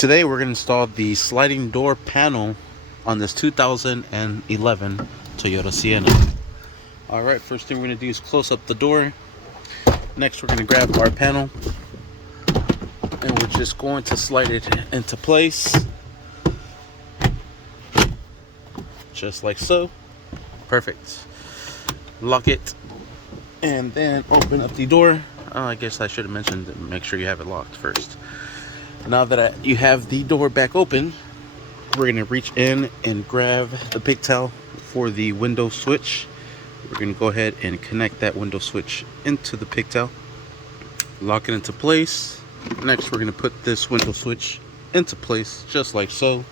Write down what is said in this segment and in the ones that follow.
Today we're going to install the sliding door panel on this 2011 Toyota Sienna. Alright, first thing we're going to do is close up the door. Next we're going to grab our panel and we're just going to slide it into place. Just like so. Perfect. Lock it and then open up the door. I guess I should have mentioned to make sure you have it locked first. Now that you have the door back open, we're going to reach in and grab the pigtail for the window switch. We're going to go ahead and connect that window switch into the pigtail. Lock it into place. Next, we're going to put this window switch into place just like so.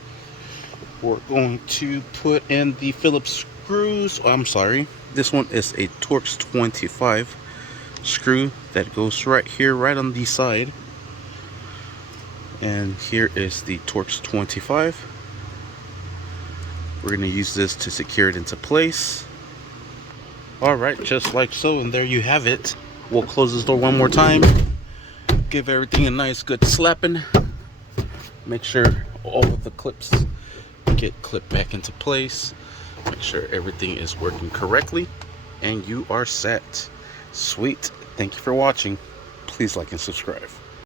We're going to put in the Phillips screws. Oh, I'm sorry. This one is a Torx 25 screw that goes right here, right on the side. And here is the Torx 25. We're going to use this to secure it into place. Alright, just like so, and there you have it. We'll close this door one more time. Give everything a nice good slapping. Make sure all of the clips get clipped back into place. Make sure everything is working correctly. And you are set. Sweet. Thank you for watching. Please like and subscribe.